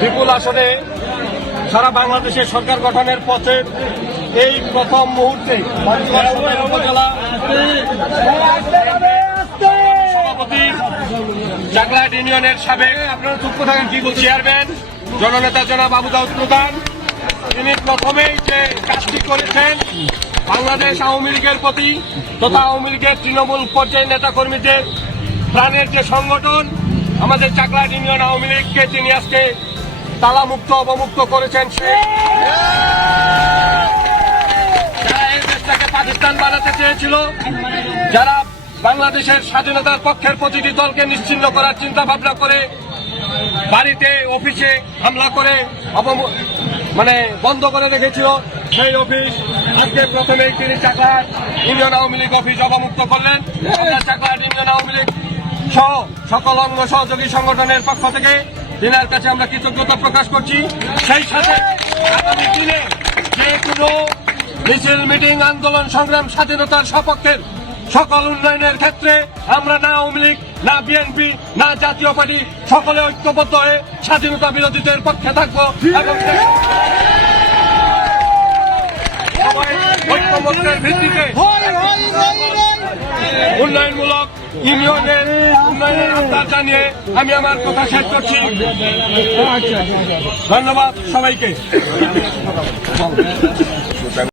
বিপুল আসনে সারা বাংলাদেশের সরকার গঠনের পথে এই প্রথম মুহূর্তে উপজেলা সভাপতি চাকলাহাট ইউনিয়নের সাবেক আপনারা চুপ থাকেন কি চেয়ারম্যান জননেতা জনাব আবু দাউদ প্রধান, তিনি প্রথমেই যে কাজটি করেছেন বাংলাদেশ আওয়ামী লীগের প্রতি তথা আওয়ামী লীগের তৃণমূল পর্যায়ের নেতা কর্মীদের প্রাণের যে সংগঠন আমাদের চাকলাহাট ইউনিয়ন আওয়ামী লীগকে তিনি আজকে তালামুক্ত অবমুক্ত করেছেন। যারা এই দেশটাকে পাকিস্তান বানাতে চেয়েছিল, যারা বাংলাদেশের স্বাধীনতার পক্ষের প্রতিটি দলকে নিশ্চিহ্ন করার চিন্তা ভাবনা করে বাড়িতে অফিসে হামলা করে বন্ধ করে রেখেছিল, সেই অফিস আজকে প্রথমেই তিনি চাকলাহাট ইউনিয়ন আওয়ামী লীগ অফিস অবমুক্ত করলেন। আমরা চাকলাহাট ইউনিয়ন আওয়ামী লীগ সহ সকল অঙ্গ সহযোগী সংগঠনের পক্ষ থেকে তিনার কাছে আমরা কৃতজ্ঞতা প্রকাশ করছি। সেই সাথে আগামী দিনে যে কোনো মিছিল মিটিং আন্দোলন সংগ্রাম স্বাধীনতার সপক্ষের সকল উন্নয়নের ক্ষেত্রে আমরা না আওয়ামী লীগ না বিএনপি না জাতীয় পার্টি সকলে ঐক্যবদ্ধ হয়ে স্বাধীনতা বিরোধীদের পক্ষে থাকবো এবং ঐক্যমত্যের ভিত্তিতে উন্নয়নমূলক ইউনিয়নের উন্নয়নের আহ্বান জানিয়ে আমি আমার কথা শেষ করছি। ধন্যবাদ সবাইকে।